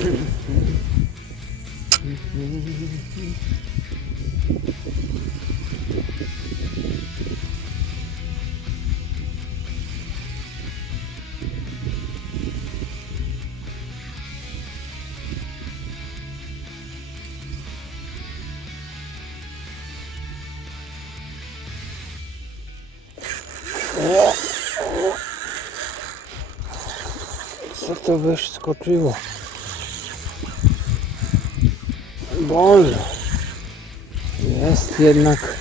Co to wyskoczyło? Boże. Jest jednak,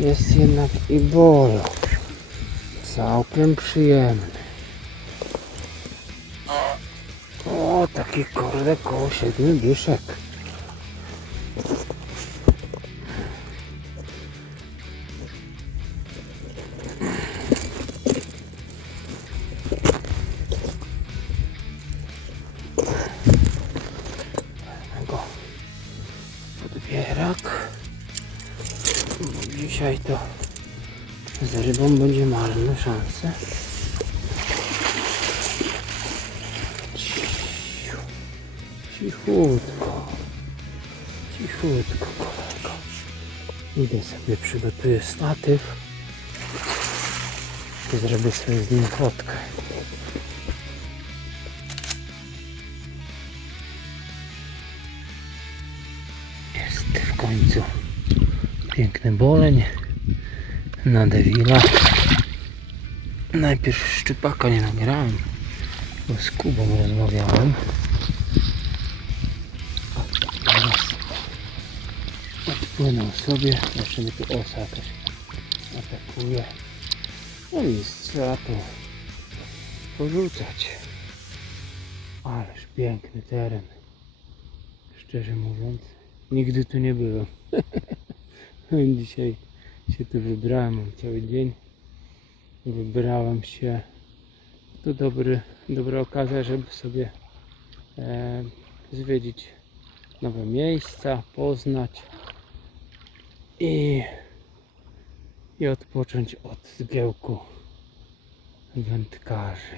jest jednak i bolo. Całkiem przyjemny. O, taki kurde koło siedmiu dyszek. Podbierak. Bo dzisiaj to z rybą będzie marne szanse. Cichutko. Cichutko, kolego. Idę sobie, przygotuję statyw. Zrobię sobie z nim fotkę. Końcu piękny boleń na Devila. Najpierw szczypaka nie nagrałem, bo z Kubą rozmawiałem. Teraz odpłynął sobie, mnie tu osa jakaś atakuje. No i trzeba to porzucać. Ależ piękny teren. Szczerze mówiąc, nigdy tu nie byłem. Dzisiaj się tu wybrałem, mam cały dzień. Wybrałem się. To dobry, dobra okazja, żeby sobie e, zwiedzić nowe miejsca, poznać i, i odpocząć od zgiełku wędkarzy.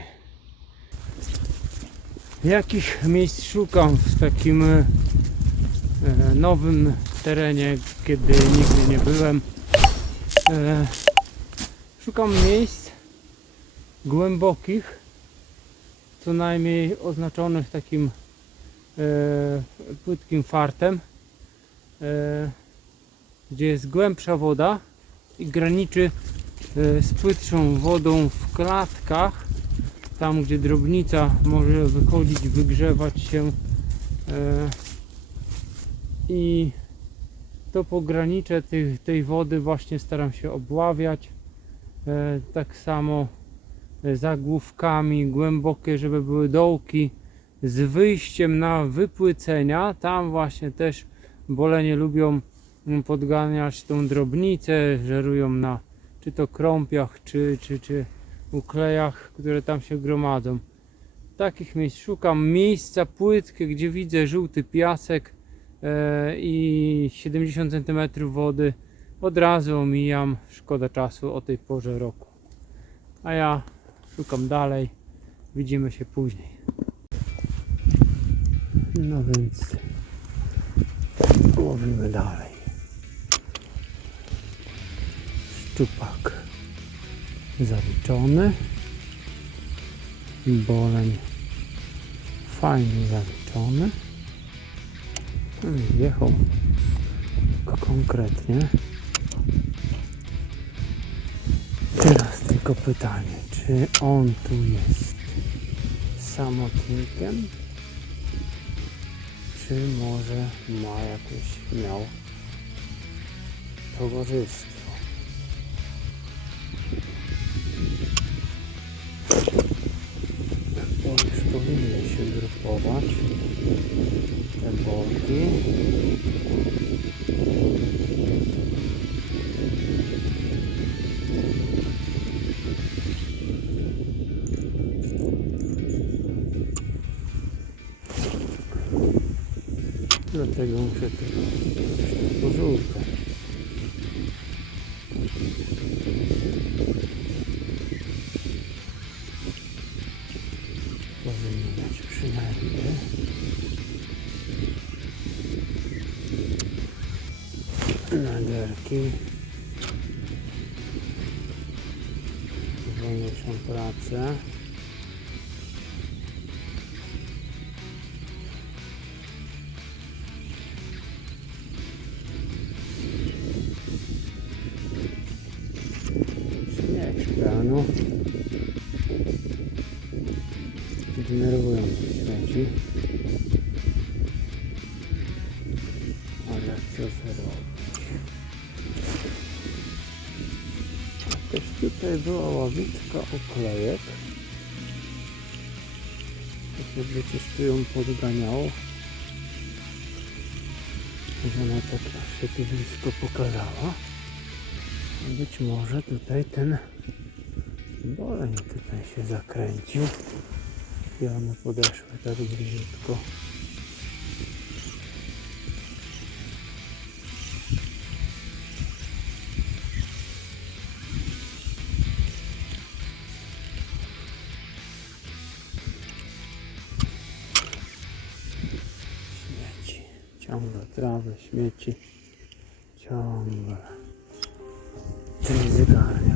Jakich miejsc szukam w takim nowym terenie, kiedy nigdy nie byłem. E, szukam miejsc głębokich, co najmniej oznaczonych takim e, płytkim fartem, e, gdzie jest głębsza woda i graniczy e, z płytszą wodą w klatkach, tam gdzie drobnica może wychodzić, wygrzewać się e, i to pogranicze tej, tej wody właśnie staram się obławiać. E, tak samo e, zagłówkami głębokie, żeby były dołki z wyjściem na wypłycenia. Tam właśnie też bolenie lubią mm, podganiać tą drobnicę, żerują na czy to krąpiach, czy, czy, czy uklejach, które tam się gromadzą. Takich miejsc szukam. Miejsca płytkie, gdzie widzę żółty piasek i 70 cm wody. Od razu omijam. Szkoda czasu o tej porze roku. A ja szukam dalej. Widzimy się później. No więc łowimy dalej. Szczupak zaliczony. Boleń fajnie zaliczony. Wjechał konkretnie. Teraz tylko pytanie, czy on tu jest samotnikiem, czy może ma jakieś, miał towarzystwo. To już powinny się grupować te boki. Dlatego muszę to jeszcze porzucać. Naderki. Zwolniczą pracę. Śmieczka, no. Denerwują śmieci. Była ławiczka oklejek. Tak jakby coś tu ją podganiało. Że ona tak się tu blisko pokazała. Być może tutaj ten boleń tutaj się zakręcił i one podeszły tak bliziutko. Geçmiyor ki. Çağım var. Temizlik hali.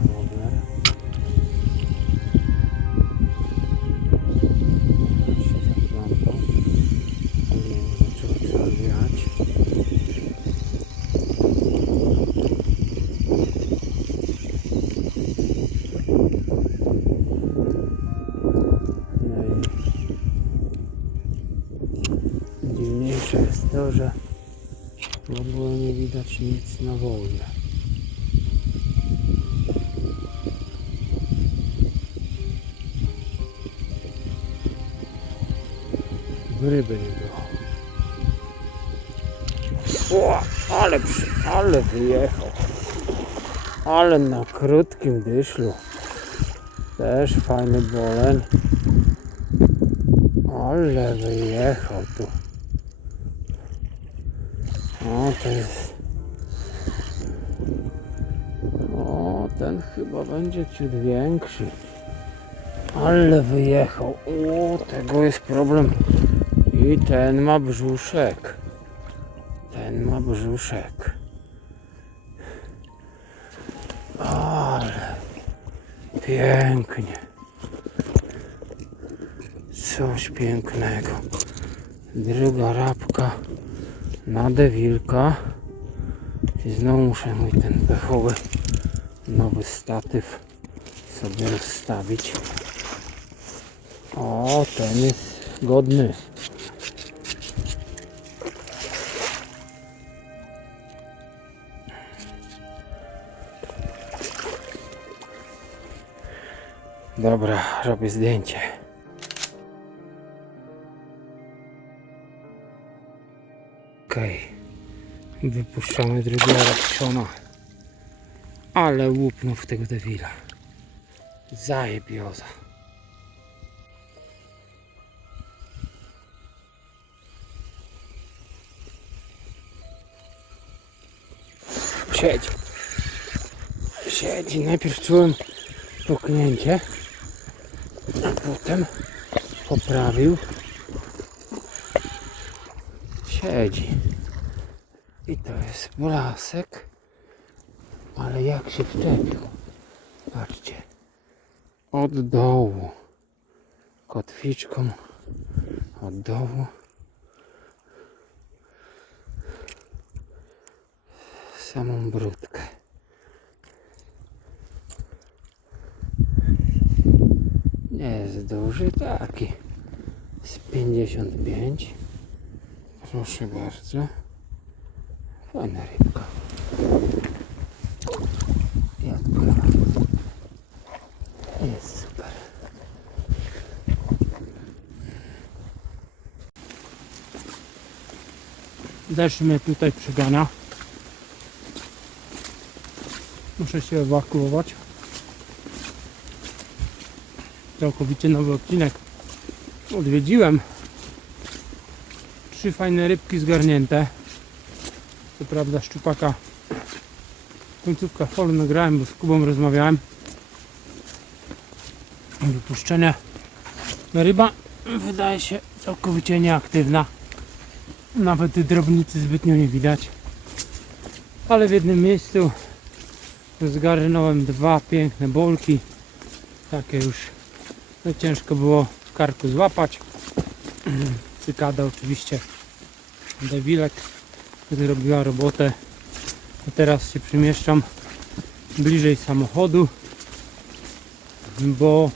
Na wolne. Ryby nie było. O, ale, ale wyjechał. Ale na krótkim dyszlu. Też fajny bolen. Ale wyjechał tu. O, to jest... chyba będzie ciut większy. Ale wyjechał. O, tego jest problem. I ten ma brzuszek. Ten ma brzuszek. Ale pięknie. Coś pięknego. Druga rabka na dewilka. I znowu muszę mój ten pechowy nowy statyw sobie rozstawić. O, ten jest godny. Dobra, robię zdjęcie. Okej. Wypuszczamy drugiego rapczona. Ale łupnął w tego dewila. Zajebioza. Siedzi. Siedzi. Najpierw czułem puknięcie, a potem poprawił. Siedzi. I to jest blasek. Ale jak się wczepił. Patrzcie. Od dołu. Kotwiczką. Od dołu. Samą brudkę. Nie jest duży, taki. Z 55. Proszę bardzo. Fajna rybka. Jadka. Jest super. Deszcz mnie tutaj przygania. Muszę się ewakuować. Całkowicie nowy odcinek. Odwiedziłem. Trzy fajne rybki zgarnięte. Co prawda szczupaka końcówka holu nagrałem, bo z Kubą rozmawiałem. Wypuszczenia. Ryba wydaje się całkowicie nieaktywna. Nawet drobnicy zbytnio nie widać. Ale w jednym miejscu zgarnąłem dwa piękne bolki. Takie już no, ciężko było w karku złapać. Cykada oczywiście. Dewilek, który robiła robotę. A teraz się przemieszczam bliżej samochodu, bo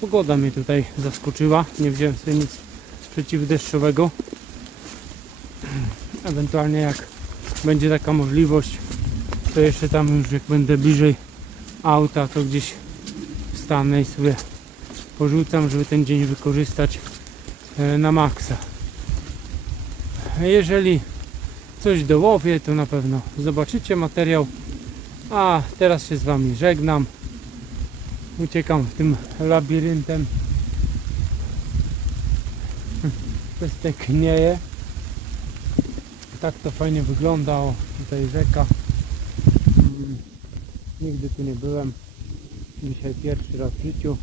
Pogoda mnie tutaj zaskoczyła. Nie wziąłem sobie nic przeciwdeszczowego. Ewentualnie jak będzie taka możliwość, to jeszcze tam już jak będę bliżej auta, to gdzieś wstanę i sobie porzucam, żeby ten dzień wykorzystać e, na maksa. Jeżeli coś dołowię, to na pewno zobaczycie materiał. A teraz się z Wami żegnam. Uciekam tym labiryntem. Pestyknieje. Tak to fajnie wygląda. O, tutaj rzeka. Mm, Nigdy tu nie byłem. Dzisiaj pierwszy raz w życiu.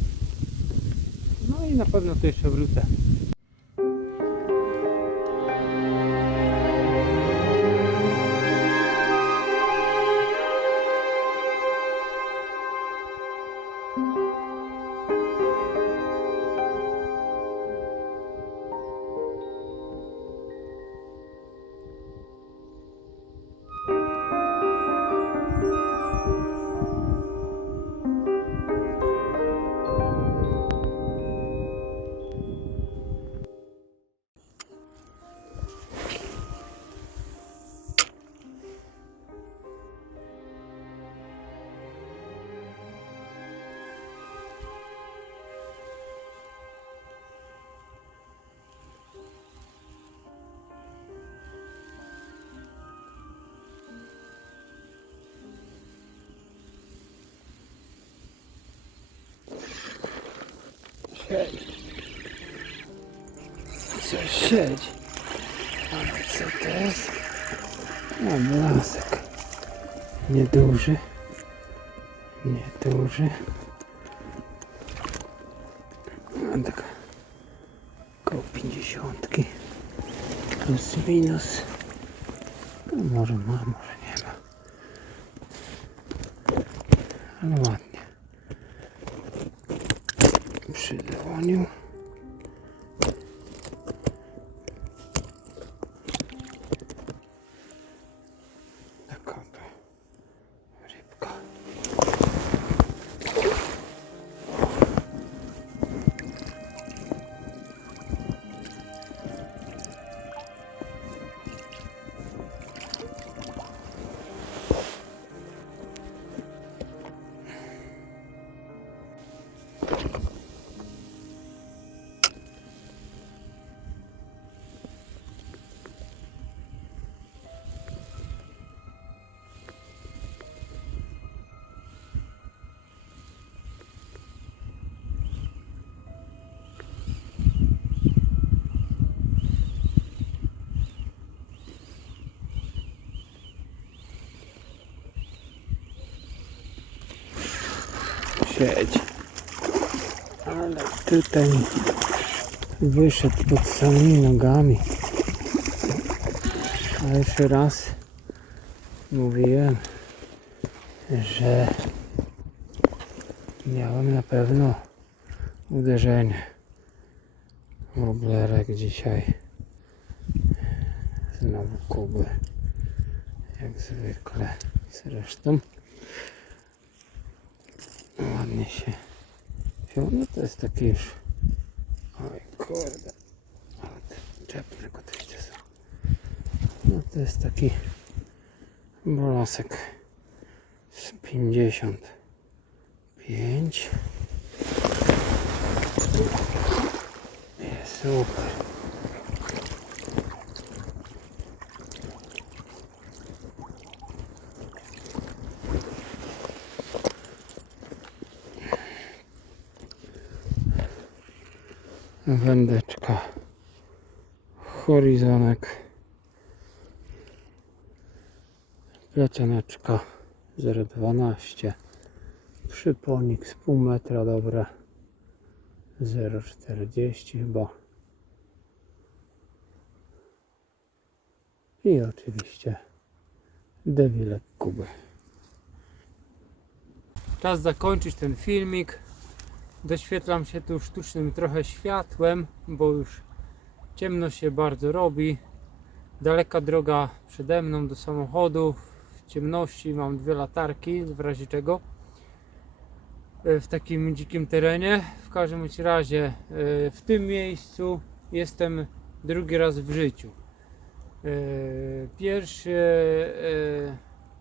No i na pewno tu jeszcze wrócę. Siedź. Co siedź? Ale co to jest? Mam lasek. Nieduży. Nieduży. Mam taka koło pięćdziesiątki. Plus minus. No może ma, może nie ma. Ale ładnie. Siedź. Ale tutaj wyszedł pod samymi nogami. A jeszcze raz mówiłem, że miałem na pewno uderzenie. Woblerek dzisiaj. Znowu kuby. Jak zwykle. Zresztą ładnie się. No to jest taki już. Oj kurde. Ale te czepne kotwice są. No to jest taki bolosek z 55. Jest super. Wędeczka. Horizonek. Plecioneczka 0,12. Przyponik z pół metra, dobra. 0,40 chyba. I oczywiście dewilek Kuby. Czas zakończyć ten filmik. Doświetlam się tu sztucznym trochę światłem, bo już ciemno się bardzo robi. Daleka droga przede mną do samochodu. W ciemności mam dwie latarki, w razie czego. e, w takim dzikim terenie. W każdym razie e, w tym miejscu jestem drugi raz w życiu. E, Pierwszy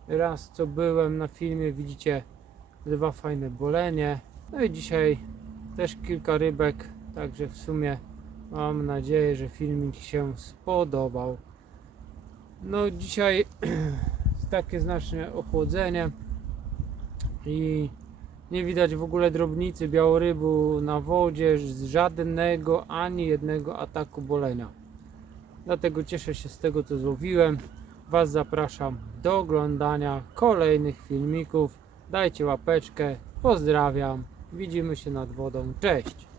raz co byłem na filmie widzicie dwa fajne bolenie. No i dzisiaj też kilka rybek, także w sumie mam nadzieję, że filmik się spodobał. No dzisiaj takie znaczne ochłodzenie i nie widać w ogóle drobnicy białorybu na wodzie, z żadnego ani jednego ataku bolenia. Dlatego cieszę się z tego co złowiłem. Was zapraszam do oglądania kolejnych filmików. Dajcie łapeczkę. Pozdrawiam. Widzimy się nad wodą. Cześć.